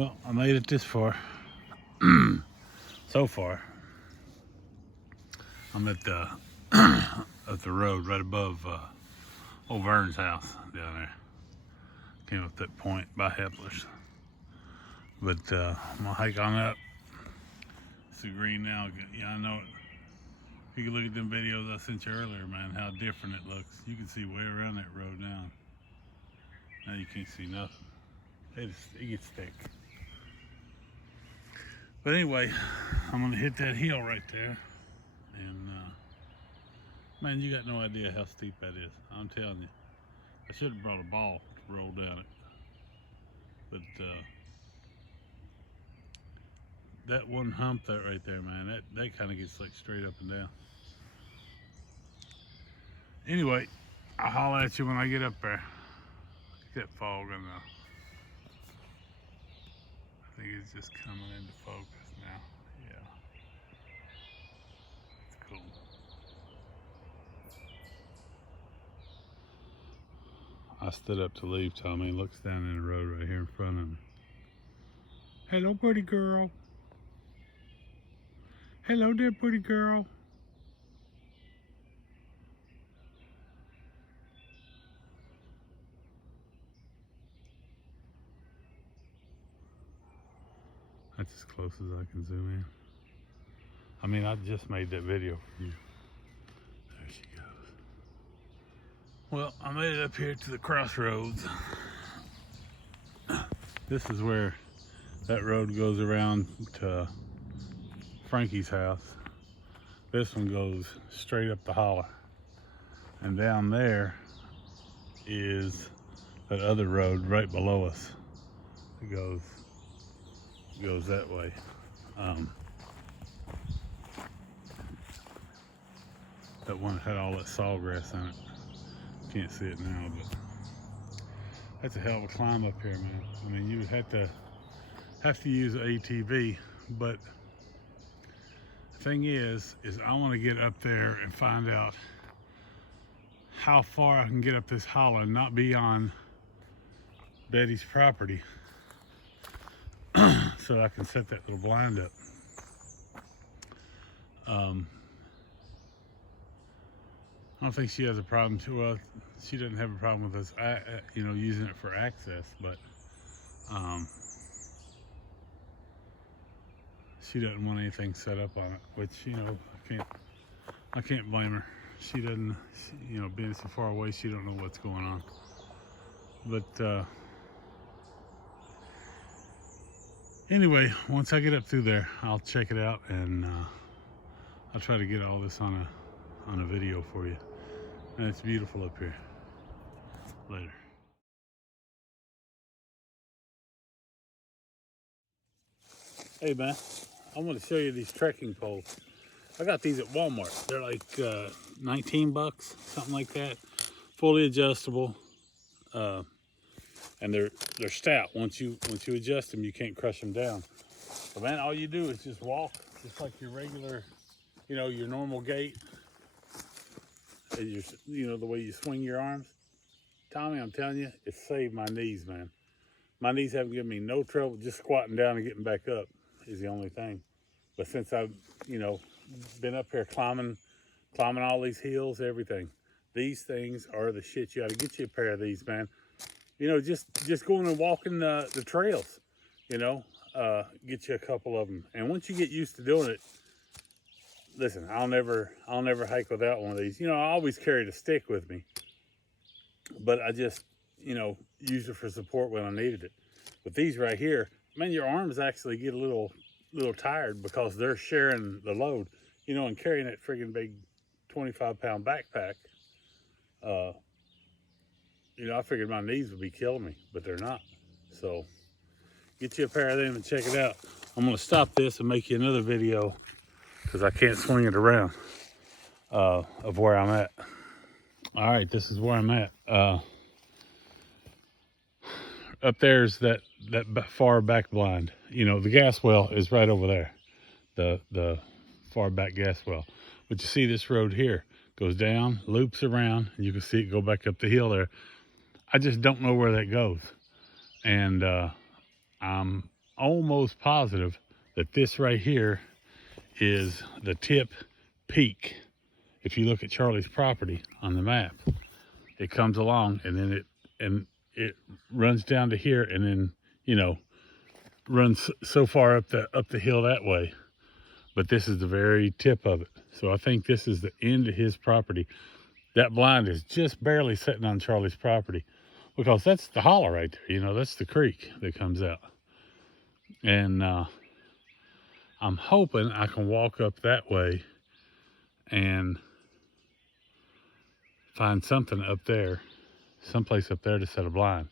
Well, I made it this far. So far, I'm at the at the road right above old Vern's house down there. Came up that point by Hepler's, but I'm gonna hike on up. It's the green now. Yeah, I know it. You can look at them videos I sent you earlier, man. How different it looks. You can see way around that road now. Now you can't see nothing. It gets thick. But anyway, I'm gonna hit that hill right there, and man, you got no idea how steep that is. I'm telling you. I should have brought a ball to roll down it, but that one hump that right there, man, that kind of gets like straight up and down. Anyway, I'll holler at you when I get up there. Get that fog in there. I think it's just coming into focus now. Yeah, it's cool. I stood up to leave Tommy and looks down in the road right here in front of me. Hello, pretty girl. Hello there, pretty girl. That's as close as I can zoom in. I mean, I just made that video for you. There she goes. Well, I made it up here to the crossroads. This is where that road goes around to Frankie's house. This one goes straight up the holler. And down there is that other road right below us. It goes that way. That one had all that sawgrass in it. Can't see it now, but that's a hell of a climb up here, man. I mean, you would have to use an ATV, but the thing is I want to get up there and find out how far I can get up this holler and not be on Betty's property. So I can set that little blind up. I don't think she has a problem too. Well, she doesn't have a problem with us, using it for access, but she doesn't want anything set up on it, which I can't blame her. She doesn't, being so far away, she don't know what's going on. But anyway, once I get up through there, I'll check it out, and I'll try to get all this on a video for you. And it's beautiful up here. Later. Hey man, I want to show you these trekking poles. I got these at Walmart. They're like 19 bucks, something like that. Fully adjustable, and they're stout. Once you adjust them, you can't crush them down. So man, all you do is just walk, just like your regular, your normal gait. And the way you swing your arms. Tommy, I'm telling you, it saved my knees, man. My knees haven't given me no trouble. Just squatting down and getting back up is the only thing. But since I've, been up here climbing all these hills, everything, these things are the shit. You ought to get you a pair of these, man. Just going and walking the trails, get you a couple of them. And once you get used to doing it, listen, I'll never hike without one of these. I always carried a stick with me, but I just, used it for support when I needed it. But these right here, man, your arms actually get a little tired because they're sharing the load, and carrying that friggin' big 25-pound backpack. I figured my knees would be killing me, but they're not. So get you a pair of them and check it out. I'm gonna stop this and make you another video because I can't swing it around of where I'm at. All right, this is where I'm at. Up there's that far back blind. The gas well is right over there. The far back gas well. But you see this road here goes down, loops around, and you can see it go back up the hill there. I just don't know where that goes, and I'm almost positive that this right here is the tip peak. If you look at Charlie's property on the map, it comes along and then it runs down to here and then, you know, runs so far up the hill that way. But this is the very tip of it. So I think this is the end of his property. That blind is just barely sitting on Charlie's property, because that's the holler right there. You know, that's the creek that comes out. And I'm hoping I can walk up that way and find something up there, someplace up there to set a blind,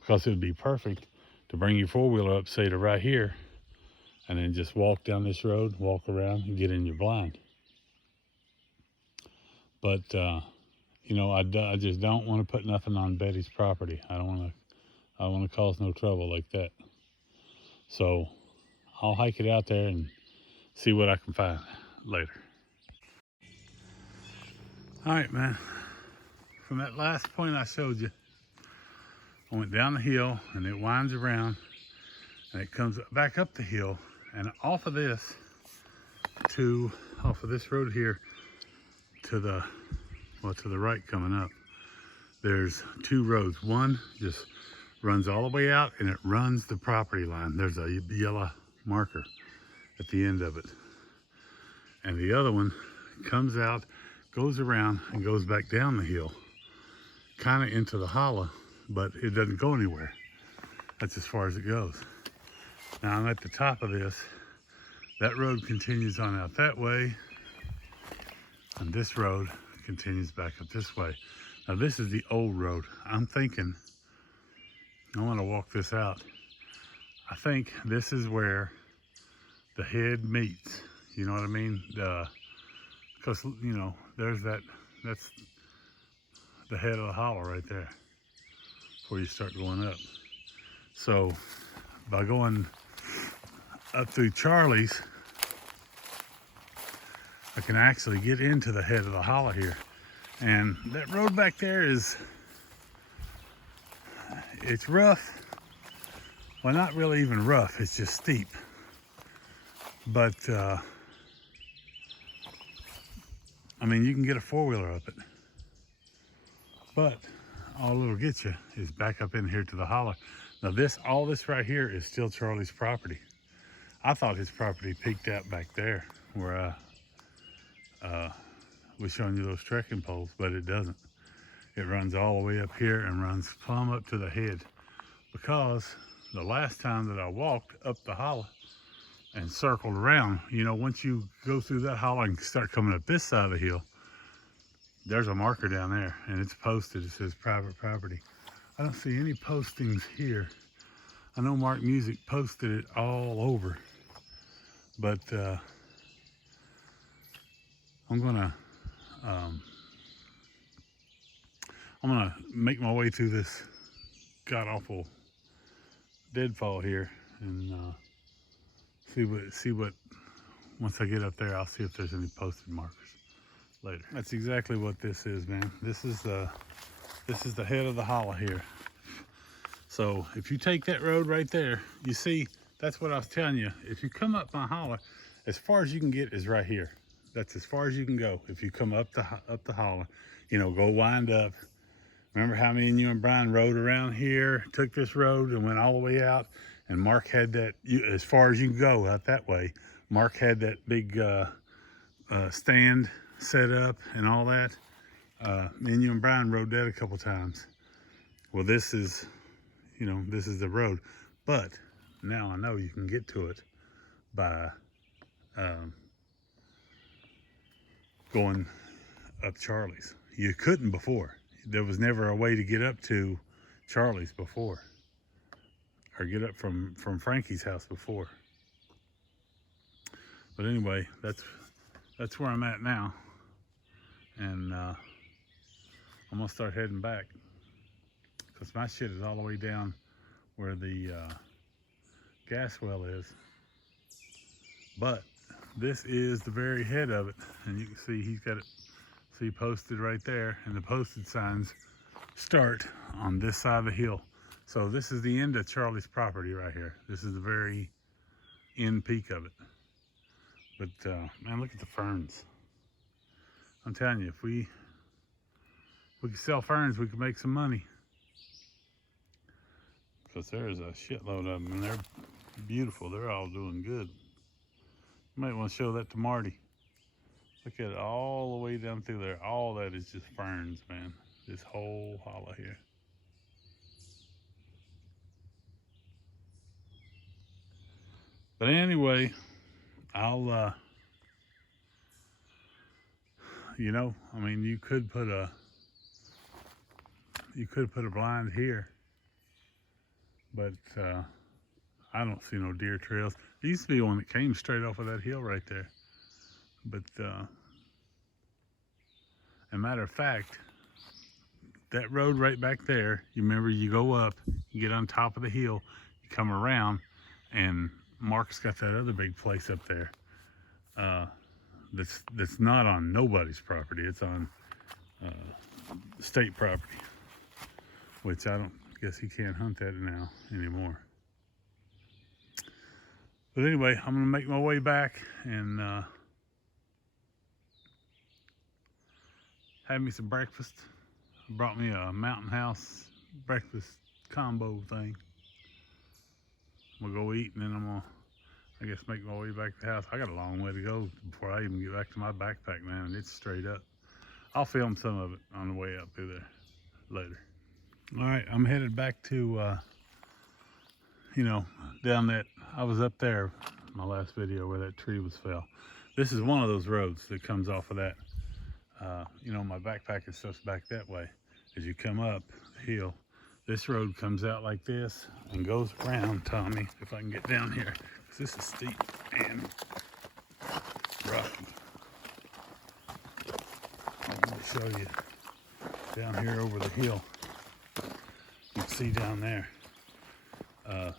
because it would be perfect to bring your four-wheeler up, say, to right here, and then just walk down this road, walk around, and get in your blind. But, you know, I just don't want to put nothing on Betty's property. I don't want to cause no trouble like that. So I'll hike it out there and see what I can find later. All right, man. From that last point I showed you, I went down the hill and it winds around and it comes back up the hill, and off of this road here to the right coming up, there's two roads. One just runs all the way out and it runs the property line. There's a yellow marker at the end of it. And the other one comes out, goes around and goes back down the hill, kind of into the hollow, but it doesn't go anywhere. That's as far as it goes. Now I'm at the top of this. That road continues on out that way, and this road continues back up this way. Now this is the old road. I'm thinking, I want to walk this out. I think this is where the head meets. You know what I mean? Because, you know, that's the head of the hollow right there before you start going up. So by going up through Charlie's, I can actually get into the head of the hollow here. And that road back there it's rough. Well, not really even rough, it's just steep. But, I mean, you can get a four-wheeler up it. But all it'll get you is back up in here to the hollow. Now all this right here is still Charlie's property. I thought his property peaked out back there where I was showing you those trekking poles, but it doesn't. It runs all the way up here and runs plumb up to the head, because the last time that I walked up the hollow and circled around, you know, once you go through that hollow and start coming up this side of the hill, there's a marker down there and it's posted. It says private property. I don't see any postings here. I know Mark Music posted it all over, but I'm gonna make my way through this god-awful deadfall here and see what once I get up there, I'll see if there's any posted markers later. That's exactly what this is, man. This is the head of the hollow here. So if you take that road right there, you see, that's what I was telling you. If you come up my hollow, as far as you can get is right here. That's as far as you can go. If you come up the hollow, you know, go wind up. Remember how me and you and Brian rode around here, took this road and went all the way out, and Mark had that, as far as you can go out that way, Mark had that big stand set up and all that. Me and you and Brian rode that a couple times. Well, this is, you know, this is the road, but now I know you can get to it by going up Charlie's. You couldn't before. There was never a way to get up to Charlie's before, or get up from Frankie's house before. But anyway, that's where I'm at now, and I'm gonna start heading back, because my shit is all the way down where the gas well is. But this is the very head of it, and you can see he's got it posted right there, and the posted signs start on this side of the hill. So this is the end of Charlie's property right here. This is the very end peak of it. But man, look at the ferns. I'm telling you, if we could sell ferns, we could make some money. Because there's a shitload of them, and they're beautiful. They're all doing good. You might want to show that to Marty. Look at it all the way down through there. All that is just ferns, man. This whole hollow here. But anyway, I'll, you know, I mean, you could put a blind here, but I don't see no deer trails. There used to be one that came straight off of that hill right there. But, as a matter of fact, that road right back there, you remember, you go up, you get on top of the hill, you come around, and Mark's got that other big place up there. That's not on nobody's property. It's on state property, which I don't guess he can't hunt that now anymore. But anyway, I'm gonna make my way back and have me some breakfast. I brought me a Mountain House breakfast combo thing. I'm gonna go eat, and then I'm gonna, I guess, make my way back to the house. I got a long way to go before I even get back to my backpack, man, and it's straight up. I'll film some of it on the way up through there later. All right, I'm headed back to, you know, down that, I was up there, my last video, where that tree was fell. This is one of those roads that comes off of that. You know, my backpack and stuff's back that way. As you come up the hill, this road comes out like this and goes around, Tommy, if I can get down here, because this is steep and rocky. I'm going to show you down here over the hill. You can see down there. Well,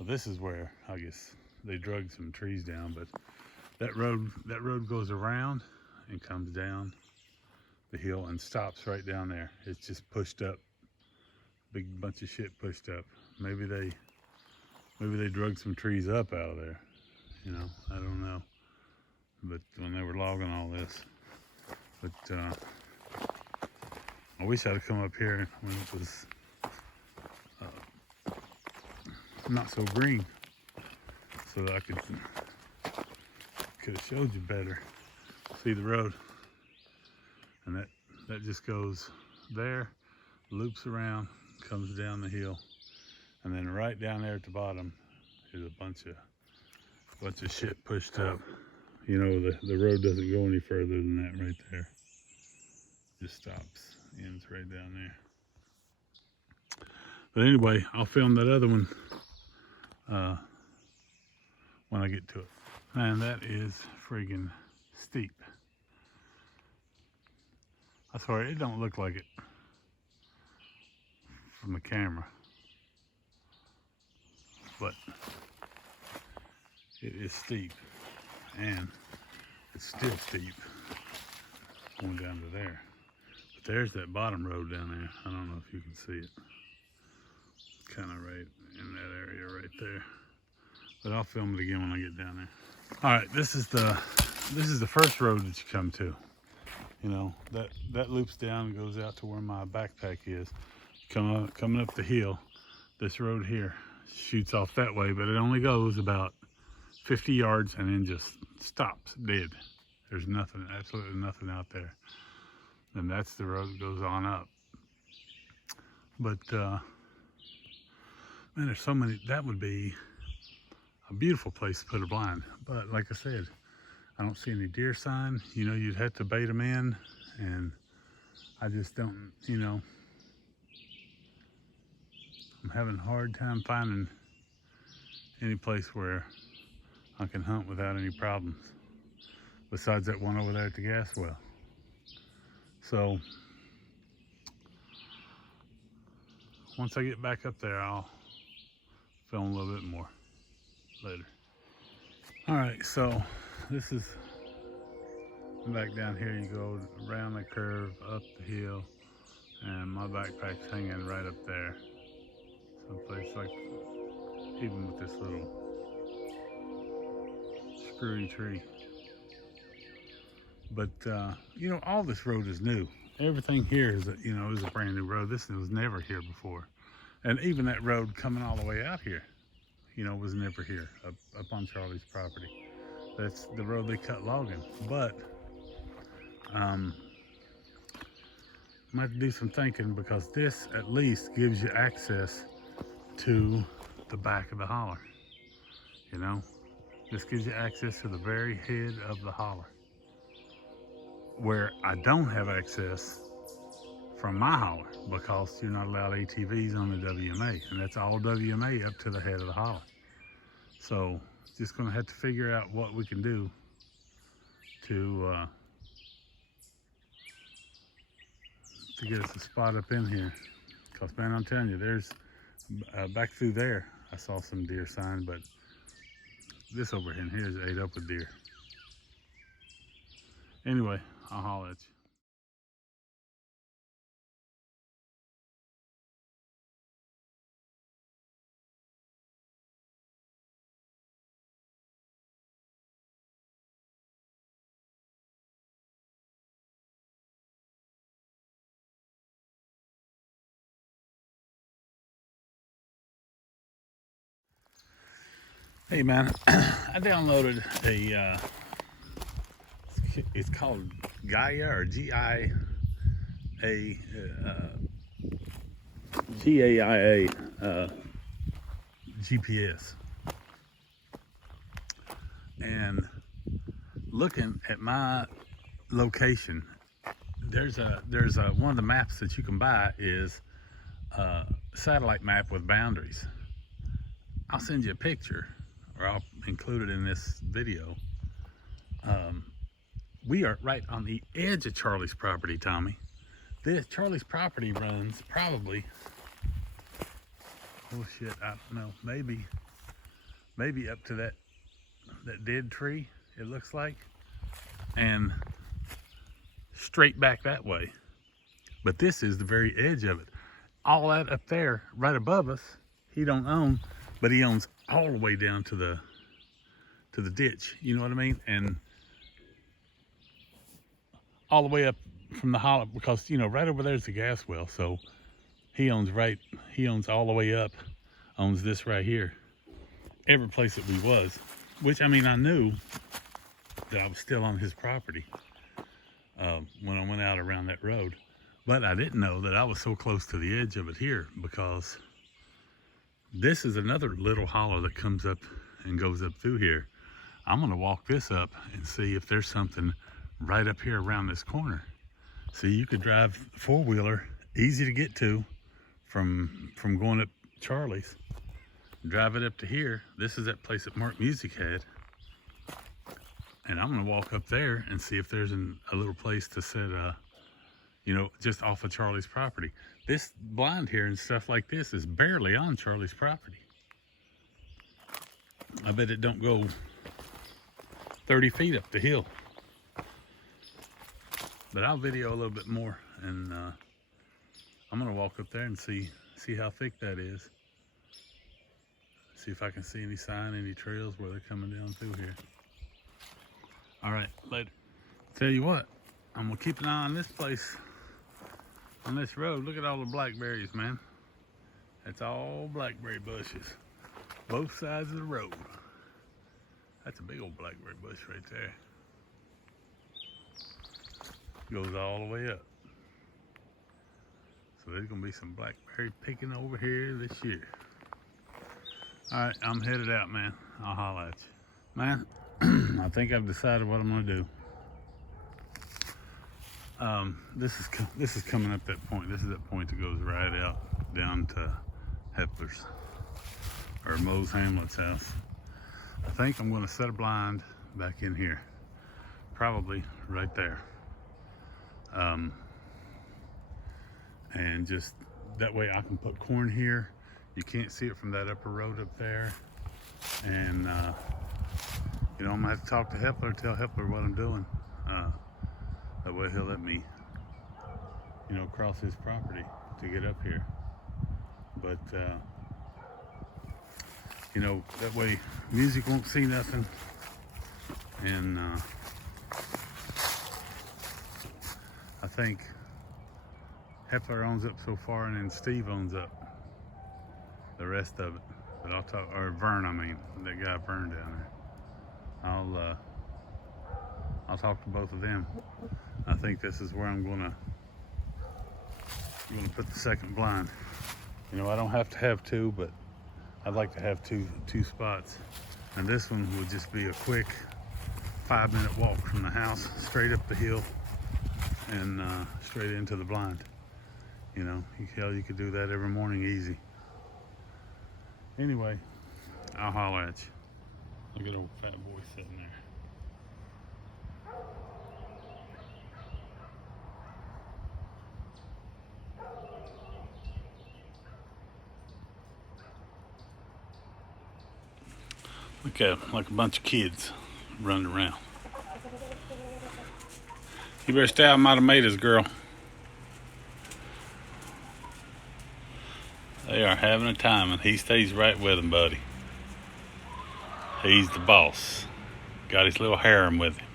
this is where, I guess, they drug some trees down, but that road goes around and comes down the hill and stops right down there. It's just pushed up, big bunch of shit pushed up. Maybe they drug some trees up out of there, you know, I don't know. But when they were logging all this, but I wish I'd have come up here when it was not so green, so that I could have showed you better. See the road, and that just goes there, loops around, comes down the hill, and then right down there at the bottom is a bunch of shit pushed up. You know, the road doesn't go any further than that right there. Just stops, ends right down there. But anyway, I'll film that other one when I get to it. Man, that is friggin' steep. I swear, it don't look like it from the camera, but it is steep, and it's still steep going down to there. But there's that bottom road down there. I don't know if you can see it. Kind of right in that area right there. But I'll film it again when I get down there. All right, this is the first road that you come to. You know, that loops down and goes out to where my backpack is. Coming up the hill, this road here shoots off that way, but it only goes about 50 yards and then just stops dead. There's nothing, absolutely nothing out there. And that's the road that goes on up. But man, there's so many. That would be a beautiful place to put a blind. But like I said, I don't see any deer sign. You know, you'd have to bait them in, and I just don't, you know, I'm having a hard time finding any place where I can hunt without any problems, besides that one over there at the gas well. So once I get back up there, I'll film a little bit more later. All right, so this is back down here. You go around the curve, up the hill, and my backpack's hanging right up there. someplace like, even with this little screwy tree. But you know, all this road is new. Everything here is is a brand new road. This was never here before, and even that road coming all the way out here, was never here up on Charlie's property. That's the road they cut logging. But I might have to do some thinking, because this at least gives you access to the back of the holler. This gives you access to the very head of the holler, where I don't have access from my holler, because you're not allowed ATVs on the WMA, and that's all WMA up to the head of the holler. So just gonna have to figure out what we can do to get us a spot up in here. Because, man, I'm telling you, there's back through there I saw some deer sign, but this over in here is ate up with deer. Anyway, I'll holler at you. Hey, man, I downloaded it's called Gaia, or G-I-A, G-A-I-A GPS. And looking at my location, there's one of the maps that you can buy is a satellite map with boundaries. I'll send you a picture, or I'll include it in this video. We are right on the edge of Charlie's property, Tommy. Charlie's property runs probably, oh shit, I don't know, maybe up to that dead tree, it looks like, and straight back that way. But this is the very edge of it. All that up there, right above us, he don't own, but he owns all the way down to the ditch. You know what I mean? And all the way up from the hollow, because right over there's the gas well. So he owns all the way up, owns this right here, every place that we was. Which, I mean, I knew that I was still on his property when I went out around that road, but I didn't know that I was so close to the edge of it here, because this is another little hollow that comes up and goes up through here. I'm gonna walk this up and see if there's something right up here around this corner. See, you could drive four-wheeler, easy to get to from going up Charlie's. Drive it up to here. This is that place that Mark Music had. And I'm gonna walk up there and see if there's a little place to sit, just off of Charlie's property. This blind here and stuff like this is barely on Charlie's property. I bet it don't go 30 feet up the hill. But I'll video a little bit more, and I'm gonna walk up there and see how thick that is. See if I can see any sign, any trails where they're coming down through here. All right, later. Tell you what, I'm gonna keep an eye on this place, on this road. Look at all the blackberries, man. That's all blackberry bushes, both sides of the road. That's a big old blackberry bush right there. Goes all the way up. So there's gonna be some blackberry picking over here this year. All right, I'm headed out, man. I'll holler at you. Man, I think I've decided what I'm gonna do. This is coming up that point. This is that point that goes right out down to Hepler's, or Mose Hamlet's house. I think I'm gonna set a blind back in here, probably right there. And just that way I can put corn here. You can't see it from that upper road up there. And I'm gonna have to talk to Hepler, tell Hepler what I'm doing. That way he'll let me, cross his property to get up here. But You know, that way music won't see nothing. And I think Hepler owns up so far, and then Steve owns up the rest of it. But I'll talk, or Vern, I mean, that guy Vern down there. I'll talk to both of them. I think this is where I'm gonna put the second blind. You know, I don't have to have two, but I'd like to have two spots. And this one would just be a quick 5-minute walk from the house, straight up the hill, and straight into the blind. You know, you could do that every morning easy. Anyway, I'll holler at you. Look at old fat boy sitting there. Look at him, like a bunch of kids running around. You better stay out of my tomatoes, girl. They are having a time, and he stays right with them, buddy. He's the boss. Got his little harem with him.